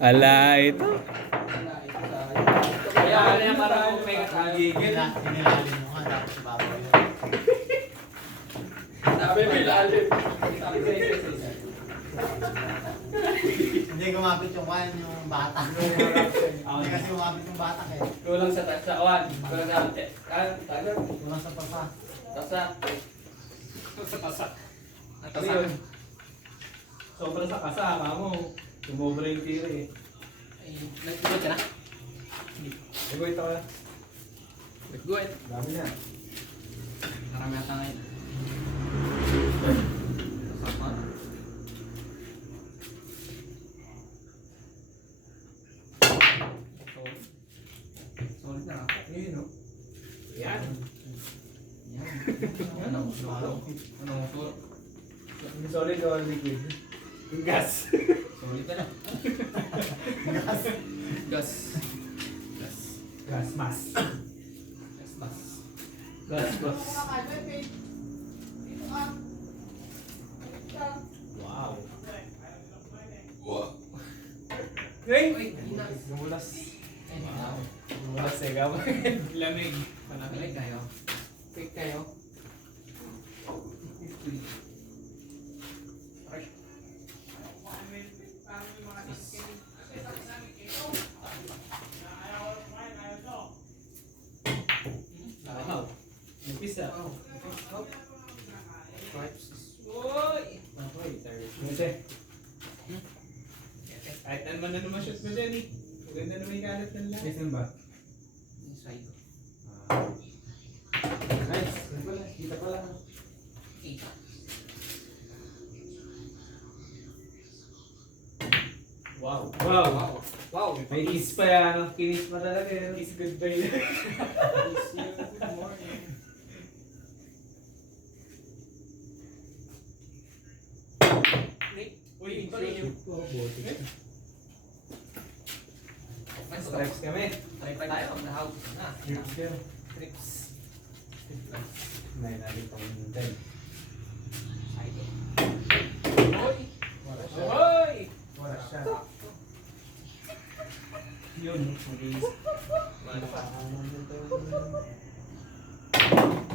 Ala, ito. Kaya ano yan, parang may katagigil. Inilalim mo nga, tapos babaw yun. Sabi may lalim. Sabi Hindi gumapit yung kwan, yung batak. Hindi kasi gumapit yung batak eh. kulang sa awan. Kulang sa ante. Tagal. Kulang sa pasa. Tasa. Sa tasa. Ano yun? Sobrang sa kasama mo. Sumobra yung tira eh. Ay, nag-good ka na? Ego, ito ka. Nag-good. Dami na. Marami ata ngayon. Solid na. Ayun, no? Yan. Yan. Anong suro? Yung solid o liquid? Yung gas. Solid ka na. Gas. Gas. Gas. Gas mask. Gas mas. Gas mask. Wow. Hey! Uy, hina. Gumulas. Wow. Gumulas eh, gamay. Lamig. Malamig kayo. Fake kayo. Ay. Wow. Nagpisa. Uy! Okay, sorry. Kasi, kahit naman na naman shoot mo dyan eh. Maganda naman yung kalat ng lahat. Yes, ba? Inside. Nice. Yan pala. Kita pala. Kita. Wow. Wow. Wow. Wow. May kiss pa yan. Kinis pa talaga yan. Kiss goodbye. Good morning. Uy, Oh, bote. Stripes. Stripes kami. Try pa tayo. On the house na. Trips yan. Trips. May natin pang 10. Uy! Wala siya. Uy! Wala siya. Yun. Mag-iis.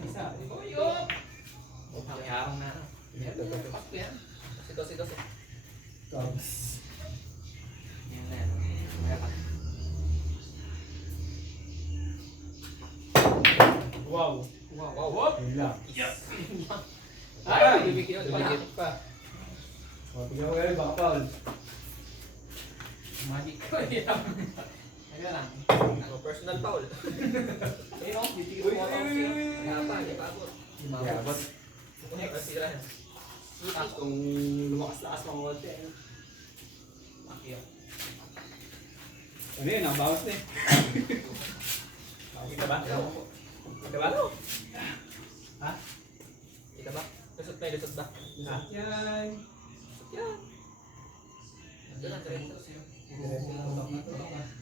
Isa. Uy! Oh! Pangyaong na. Yan. Pasko yan. Dose. Tapos. Yan na yan. Kaya ka. Wow. Wow. Yun lang. Yes! Ay! Bibigyan pala. pa. O, tignan mo kayo. Baka foul. Magic ko yan. Ayun lang. Personal foul. Ayun o. Bibigyan ko ako siya. Kaya pa. Hindi pa ako. Yeah, but Sira yan. tapos kung lumakas-lakas mga konti. Makiyok. Ano yun? Nakabawas na eh. Kita ba? Kita ba? Ha? Kita ba? Lusot ba? Yan. Yan. Doon ang trend sa iyo.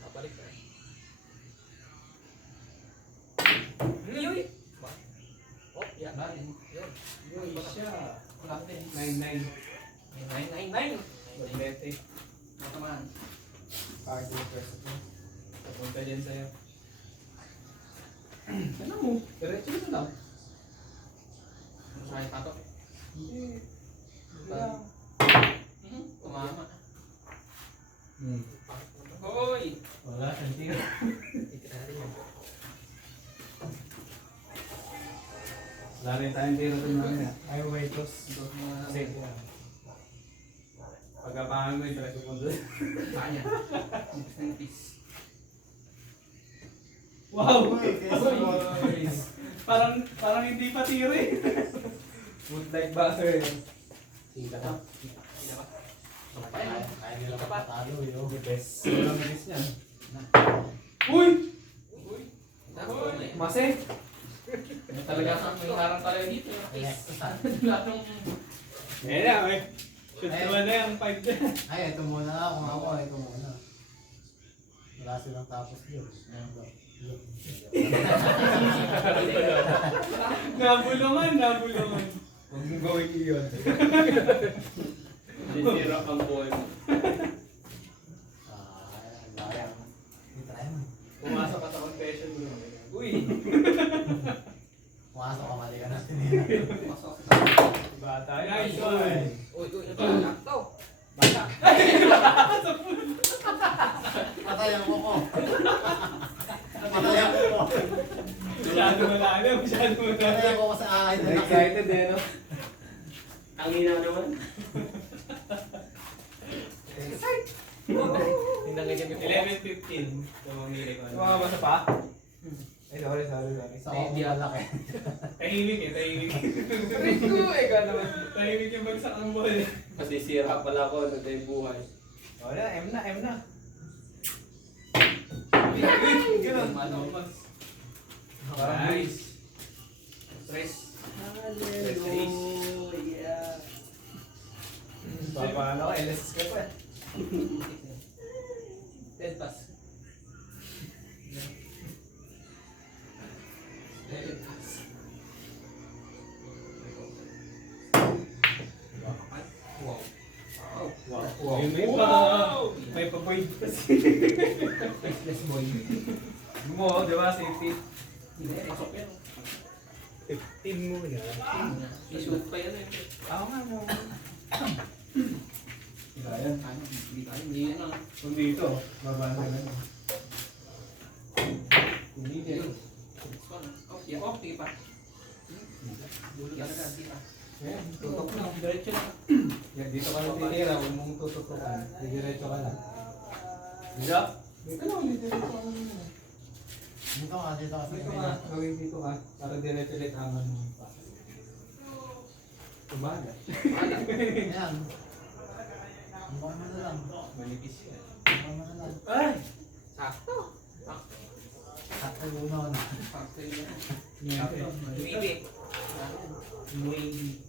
Papalik ka. Yoy! Oh, yan. Yun. Yun siya. Wala din. 9-9. 999. Maglete. Matamaan. Cardio first. Papunta dyan sa'yo. Ano mo? Diretso na lang. Masaya tato. Hindi. Tumama. Hmm. Hoy! Wala. Hindi. Itinari mo. Wala rin tayong tira ito namin. Ay, wait. Kasi, Pagkapangan mo yung diretso mo doon. kaya. Gusto ng peace. Wow! Uy, Parang hindi pa tira eh. Wood like buzzer. Kita ka. Kita ba? Kaya nila patalo yun. The best. Walang miss niyan. Uy! Uy! Mase! Talaga may harang talaga dito. Lahat ng... Eh na, eh. Shoot naman na yung 5 na. Ay, ito muna ako. Ito muna. Wala silang tapos yun. Nabulungan. Huwag mong gawin iyon. Sisira ang buhay mo. Papatayan ko ko. Papatayan ko ko. Masyado malalim, masyado malalim. Papatayan ko ko sa akin. Excited eh, no? Ang ina naman. Tingnan nga dyan yung 11:15. So, mamili ko. Tumabasa pa? Ay, sorry. Sa ako malaki. Tahimik eh, tahimik. Tahimik yung bagsak ng ball. Masisira pala ako na tayo buhay. Wala, M na. Ganun. Nice. stress. Hallelujah. Paano ka, LSS ka pa. 10 pass. Wow. May pa-point kasi. Faceless boy. Mo, di ba, safety? Hindi, exok yan. 15 mo yan. I-shoot pa yan eh. Ako nga mo. Yan. Ano, hindi tayo, hindi yan ah. Kung dito, babasa na. Hindi din. Oh, yeah, oh, sige pa. Bulot talaga, sige pa. Ayan, Tutok na, diretso na. Yan, dito ka lang titira, huwag mong tututukan. Didiretso ka lang. Dito? Dito lang, didiretso ka lang. Dito ka, dito ka. Dito ka, gawin dito ka. Para diretso-diretso ang ano mo pa. Tumaga. Ayan. Ang baka mo na lang. Manipis yan. Ang baka mo na lang. Ay! Sakto. Sakto. Sakto yung uno na. Sakto yun. Maybe. Maybe.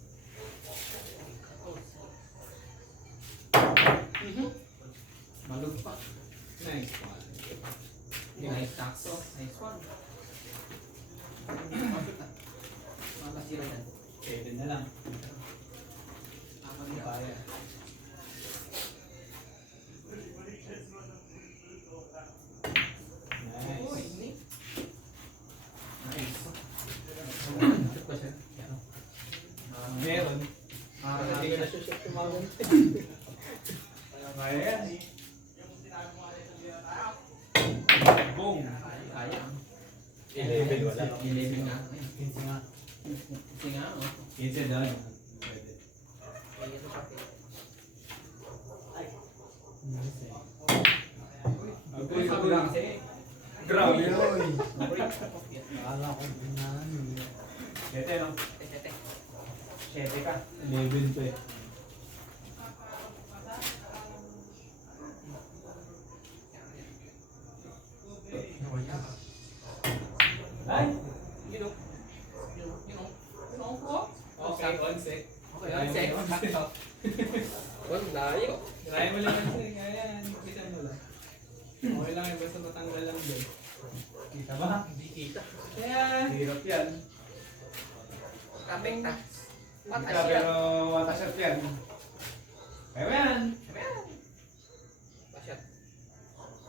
Malugpak. Nice one. Nice sakto. Nice one. Makasira yan. Pwede na lang. Tama rin. Kaya. Uy, Nice. Nick. Nice. Shoot ba siya? Ano? Meron. Hindi ko na shoot tumawan. Kaya yan eh. Boom. Kaya. 11 wala. 11 nga. 15 nga. Kasi nga, oh. 15 na. Pwede. Kaya ito pati. Uy, Sabi lang kasi. Grabe. Uy. Break. Akala ko din na ano. Ete no? Tete. 7 ka. 11 to eh. Ay! You know. Okay, one sec. Okay, one sec. Sakto. Well, layo. Try mo lang kasi. Ayan, kita mo lang. Okay lang yun, basta matanggal lang doon. Kita ba? Hindi kita. Ayan. Hirap yan. Kapekta. Kita pero matashot yan. Kaya yan. Pasyat.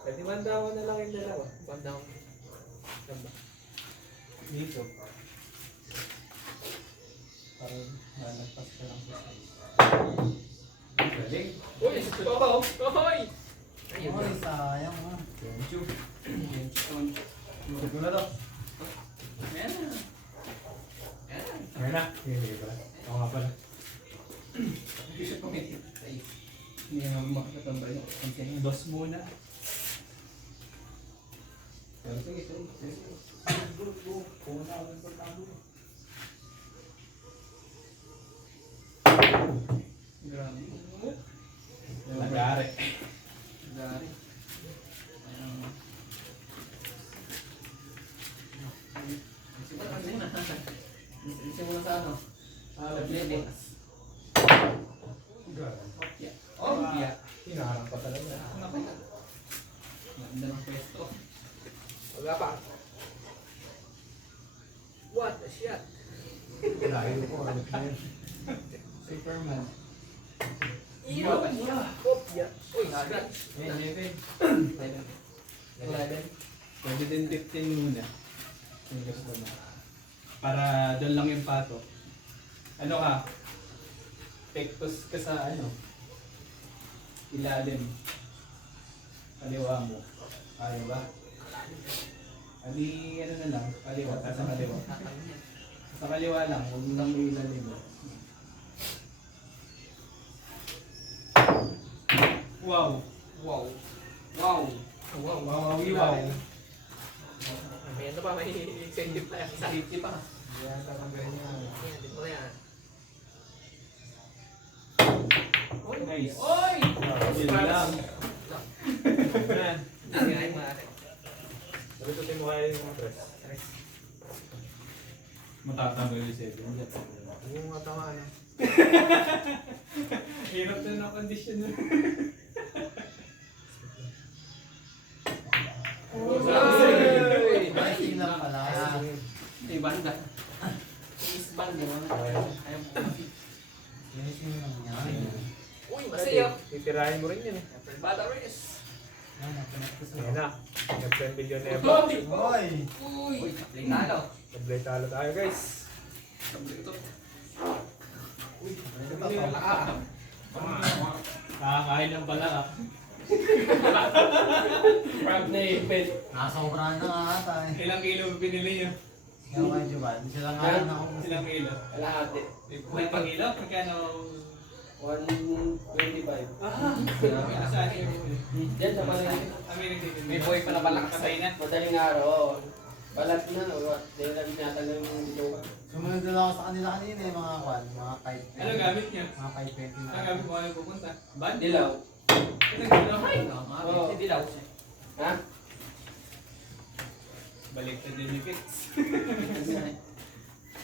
Pwede bandawan na lang yung dalawa. Bandawan. Gamba. Dito. Parang lalagpas ka lang sa size. Galing. Uy! Ito! Hoy! Ayun Uy, na. sayang ha. YouTube. YouTube na to. Ayan na. Ayan na. Ayan na. Hindi ba? Oo nga pala. Hindi siya pumitit. Ay. Hindi nga makakatambay. Ang dos muna. Pero sige, sige. Go. Puna ako ng pagkago. Grabe. Nagari. Dari. Simula sa ano? Athletics. Gari. Oh, yeah. Hinaharap pa talaga. Ganda ng pwesto. Wala pa. What a shot. Layo ko. Ano pa yun? Superman. Iyo. Oh, yeah. Uy, scratch. 11. 11. Pwede din 15 muna. Kung gusto mo. Para doon lang yung pato. Ano ka? Pektos ka sa ano? Ilalim. Kaliwa mo. Kaya ba? Adi, ano na lang, kaliwa, sa kaliwa. Sa kaliwa lang, huwag mo lang ilalim mo. Wow! Wow. Wow. Wow, wow, wow. May ano pa, may incentive pa yan. Safety pa. Yan, tatanggalin niya. Ayan, dito na yan. Nice. Oy! Yun lang. Sirain mo natin. Sabi mo kaya yung press. Matatanggal yung 7. Yung mga tama na. Hirap na ng condition na. Oy! Nice lang pala. May banda. Is band, di ba? Ayaw po. Finishing lang yan. Uy, masaya. Titirahin mo rin yun eh. Batteries. Yan, napinak ko Ayan na. Nag-10 billion na Oy! Hoy! Uy, play talo. Nag-play talo tayo guys. Ito. Ito to. Nakakain lang pala ah. Frog na ipit. Nakasobra na nga ata eh. Ilang kilo binili niyo? Yung mga Juban, sila nga lang ako. Ilang kilo? Kalahati. May pang kilo? Magkano? 125. Saan yung Diyan sa palengke. May boy pa na malakas. Patay na. Madaling araw. Balat na no. Dahil na tinatanggal yung video. Sumunod na lang ako sa kanila kanina eh, mga kwan, mga kahit Ano gamit niyo? mga kahit 20 na. Ano gamit mo ano pupunta? Band? Dilaw. Ano dilaw? Oo. Hindi daw. Ha? Balik na din yung kits.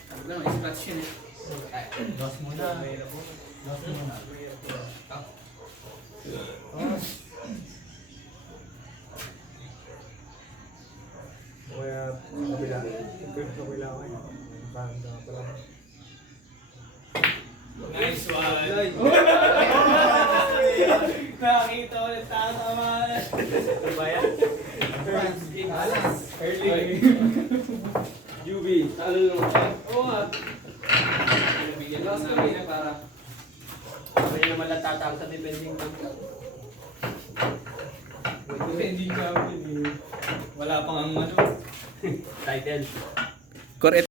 Sabi lang, may scratch yun eh. Dos muna. Dos muna. Dos. Kaya kabila. Kabila ko yun. Banda pala. Nice one! Nakakita ulit tama. Bayan. Alas. Early. UV. Talo lang ako. Oo nga. Bigyan Last lang kami namin. na para. May naman lang tatang sa defending tank. Defending champion eh. Wala pang ang ano. Title. Correct.